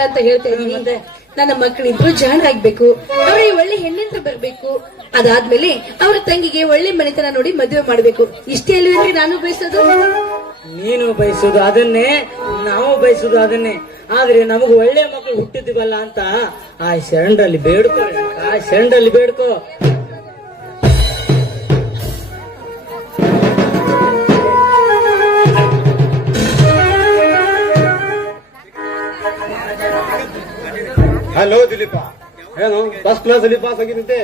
ಇಲ್ಲ ಅಂತ ಹೇಳ್ತಾ ಇದೀನಿ. ನನ್ನ ಮಕ್ಕಳಿಬ್ರು ಜಾಣರಾಗ್ಬೇಕು, ಅವ್ರಿಗೆ ಒಳ್ಳೆ ಹೆಣ್ಣಂತ ಬರ್ಬೇಕು, ಅದಾದ್ಮೇಲೆ ಅವರ ತಂಗಿಗೆ ಒಳ್ಳೆ ಮನೆತನ ನೋಡಿ ಮದುವೆ ಮಾಡ್ಬೇಕು. ಇಷ್ಟೇ ಅಲ್ವೇನ್ರಿ ನಾನು ಬಯಸೋದು? ನೀನು ಬಯಸೋದು ಅದನ್ನೇ, ನಾವು ಬಯಸೋದು ಅದನ್ನೇ. ಆದ್ರೆ ನಮಗ್ ಒಳ್ಳೆ ಮಕ್ಕಳು ಹುಟ್ಟಿದ್ವಲ್ಲ ಅಂತ ಆ ಶರಣರಲ್ಲಿ ಬೇಡ್ಕೋ, ಆ ಶರಣರಲ್ಲಿ ಬೇಡ್ಕೋ. ಹಲೋ ದಿಲೀಪ, ಏನು ಫಸ್ಟ್ ಕ್ಲಾಸ್ ಅಲ್ಲಿ ಪಾಸ್ ಆಗಿರುತ್ತೆ?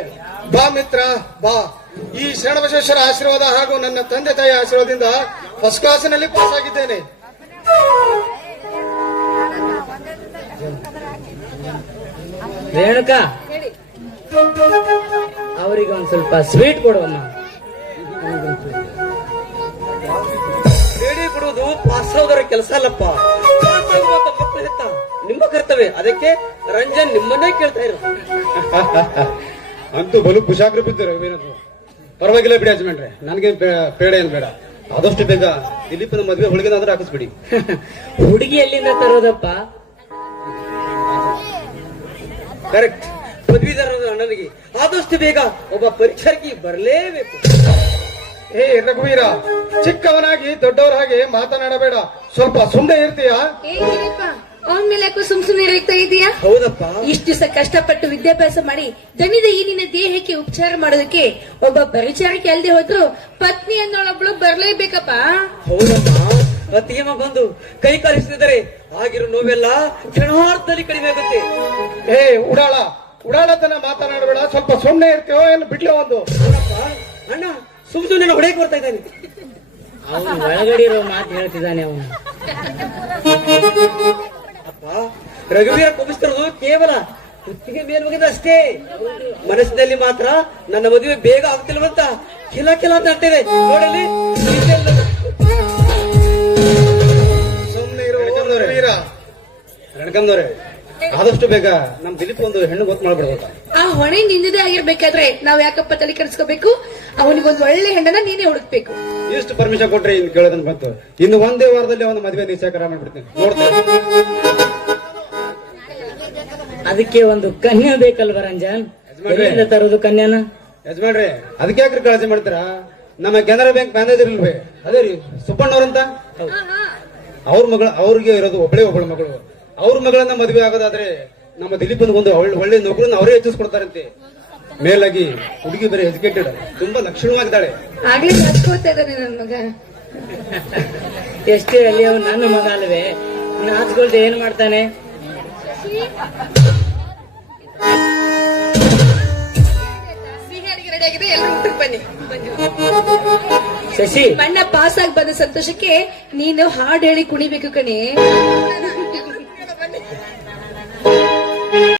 ಬಾ ಮಿತ್ರ ಬಾ. ಈ ಶರಣಬಸವೇಶ್ವರ ಆಶೀರ್ವಾದ ಹಾಗೂ ನನ್ನ ತಂದೆ ತಾಯಿ ಆಶೀರ್ವಾದದಿಂದ ಫಸ್ಟ್ ಕ್ಲಾಸಿನಲ್ಲಿ ಪಾಸ್ ಆಗಿದ್ದೇನೆ. ರೇಣುಕಾ, ಅವರಿಗೆ ಒಂದ್ ಸ್ವಲ್ಪ ಸ್ವೀಟ್ ಕೊಡುವಮ್ಮ. ಬೇಡಿ ಕೊಡುವುದು ಪಾಸ್ ಆಗೋದರ ಕೆಲಸ ಅಲ್ಲಪ್ಪ, ಪಾಸ್ ಆಗುವಂತ ಮಕ್ಕಳು ಹೆತ್ತ ನಿಮ್ಮ ಕರ್ತವ್ಯ. ಅದಕ್ಕೆ ರಂಜನ್ ನಿಮ್ಮನ್ನೇ ಕೇಳ್ತಾ ಇರೋ. ಅಂತೂ ಬಲು ಕುಶಾಗ್ರ ಬಿದ್ದರು. ಪರವಾಗಿಲ್ಲ ಬಿಡಿ ಯಜಮಾನ್ರೆ, ನನಗೆ ಪೇಡ ಏನ್ ಬೇಡ. ಆದಷ್ಟು ಬೇಗ ದಿಲೀಪನ ಮದುವೆ ಹುಡುಗಿನಾದ್ರೂ ಹಾಕಿಸ್ಬಿಡಿ. ಹುಡುಗಿ ಎಲ್ಲಿಂದ ತರೋದಪ್ಪ? ಕರೆಕ್ಟ್, ಪದವೀಧರ ಅಣ್ಣನಿಗೆ ಆದಷ್ಟು ಬೇಗ ಒಬ್ಬ ಪರಿಚಾರಕಿ ಬರಲೇಬೇಕು. ಏ ರಘುವೀರ, ಚಿಕ್ಕವನಾಗಿ ದೊಡ್ಡವರ ಹಾಗೆ ಮಾತನಾಡಬೇಡ. ಸ್ವಲ್ಪ ಸುಮ್ಮನೆ ಇರ್ತೀಯಾ? ಅವನ ಮೇಲೆ ಯಾಕೋ ಸುಮ್ಸುಮ್ನೆ ಹೇಳ್ತಾ ಇದೀಯಾ? ಹೌದಪ್ಪ, ಇಷ್ಟು ದಿವಸ ಕಷ್ಟಪಟ್ಟು ವಿದ್ಯಾಭ್ಯಾಸ ಮಾಡಿ ದಣಿದ ಈ ನಿನ್ನ ದೇಹಕ್ಕೆ ಉಪಚಾರ ಮಾಡೋದಕ್ಕೆ ಒಬ್ಬ ಪರಿಚಾರಕ್ಕೆ ಅಲ್ಲದೆ ಹೋದ್ರು ಪತ್ನಿ ಅನ್ನೋಳೊಬ್ಳು ಬರ್ಲೇಬೇಕಪ್ಪ. ಹೌದಪ್ಪ, ಅತ್ತಿಗೆಮ್ಮ ಬಂದು ಕೈ ಕಾಲಿಸುತ್ತಿದ್ದಾರೆ ಆಗಿರೋ ನೋವೆಲ್ಲ ಕ್ಷಣಾರ್ಧದಲ್ಲಿ ಕಡಿಮೆ ಆಗುತ್ತೆ. ಏ ಉಡಾಳತನ ಮಾತನಾಡಬೇಡ. ಸ್ವಲ್ಪ ಸುಮ್ಮನೆ ಇರ್ತೀವೋ ಏನು ಬಿಡ್ಲಿ ಒಂದು? ಅಣ್ಣ ಸುಮ್ನೆ ಹೊಡೆಯಕ್ಕೆ ಬರ್ತಾ ಇದ್ದಾನೆ. ಅವನು ಒಳಗಡೆ ಇರೋ ಮಾತು ಹೇಳ್ತಿದ್ದಾನೆ ಅವನು. ಅಪ್ಪ, ರಘುವೀರ ಕೋಪಿಸ್ತಿರೋದು ಕೇವಲ ಕುತ್ತಿಗೆ ಮೇಲ್ಮುಗಿದ ಅಷ್ಟೇ. ಮನಸ್ಸಿನಲ್ಲಿ ಮಾತ್ರ ನನ್ನ ಮದುವೆ ಬೇಗ ಆಗ್ತಿಲ್ವಂತ ಕಿಲ ಕಿಲ ಅಂತ ಆಗ್ತಿದೆ ನೋಡಲಿ. ಸುಮ್ಮನೆ ಇರೋ ರಣಕಂದವ್ರೆ, ಆದಷ್ಟು ಬೇಗ ನಮ್ ದಿಲೀಪ್ ಒಂದು ಹೆಣ್ಣು ಗೊತ್ತು ಮಾಡ್ಬಿಡ್ಬೇಕು. ಆ ಹೊಣೆ ನಿಂದಿದೆ ಆಗಿರ್ಬೇಕಾದ್ರೆ ನಾವ್ ಯಾಕಪ್ಪ ತಲೆ ಕೆಡಿಸ್ಕೋಬೇಕು? ಅವನಿಗೊಂದು ಒಳ್ಳೆ ಹೆಣ್ಣನ್ನ ನೀನೇ ಹುಡುಕ್ಬೇಕು. ಇಷ್ಟು ಪರ್ಮಿಷನ್ ಕೊಟ್ರೆ ಇನ್ ಕೇಳೋದನ್ನ ಬಂತು. ಇನ್ನು ಒಂದೇ ವಾರದಲ್ಲಿ ಅವನ ಮದುವೆ ನಿಶ್ಚಯ ಮಾಡ್ಬಿಡ್ತೀನಿ. ನೋಡ್ತೇನೆ. ಅದಕ್ಕೆ ಒಂದು ಕನ್ಯಾ ಬೇಕಲ್ವ ರಂಜನ್? ಎಲ್ಲಿಂದ ತರೋದು ಕನ್ಯಾನ? ಯಜಮಾನ್ರೆ, ಅದಕ್ಕೆ ಯಾಕ್ರಿ ಕಾಳಜಿ ಮಾಡ್ತೀರಾ? ನಮ್ಮ ಕೆನರಾ ಬ್ಯಾಂಕ್ ಮ್ಯಾನೇಜರ್ ಇಲ್ವೇ, ಅದೇ ರೀ ಸುಬ್ಬಣ್ಣವ್ರಂತ, ಅವ್ರ ಮಗಳು, ಅವ್ರಿಗೆ ಇರೋದು ಒಬ್ಬಳು ಮಗಳು. ಅವ್ರ ಮಗಳನ್ನ ಮದುವೆ ಆಗೋದಾದ್ರೆ ನಮ್ಮ ದಿಲೀಪನ್ ಒಂದು ಒಳ್ಳೆ ನೌಕರನ್ನ ಅವರೇ ಹೆಚ್ಚಿಸ್ಕೊಡ್ತಾರಂತೆ. ಮೇಲಾಗಿ ಹುಡುಗಿ ಬೇರೆ ಎಜುಕೇಟೆಡ್, ತುಂಬಾ ಲಕ್ಷಣವಾಗಿದ್ದಾಳೆ. ಆಗ್ಲೇ ಹಚ್ಕೋತಾ ಇದ್ದಾನೆ ನನ್ ಮಗ. ಎಷ್ಟೇ ಅಲ್ಲಿ ಅವನು ನನ್ನ ಮಗ ಅಲ್ವೇ, ನಾಚ್ಕೊಳ್ದೆ ಏನ್ ಮಾಡ್ತಾನೆ? ಶಶಿ, ಬಣ್ಣ ಪಾಸ್ ಆಗಿ ಬಂದ ಸಂತೋಷಕ್ಕೆ ನೀನು ಹಾಡು ಹೇಳಿ ಕುಣಿಬೇಕು ಕಣೆ.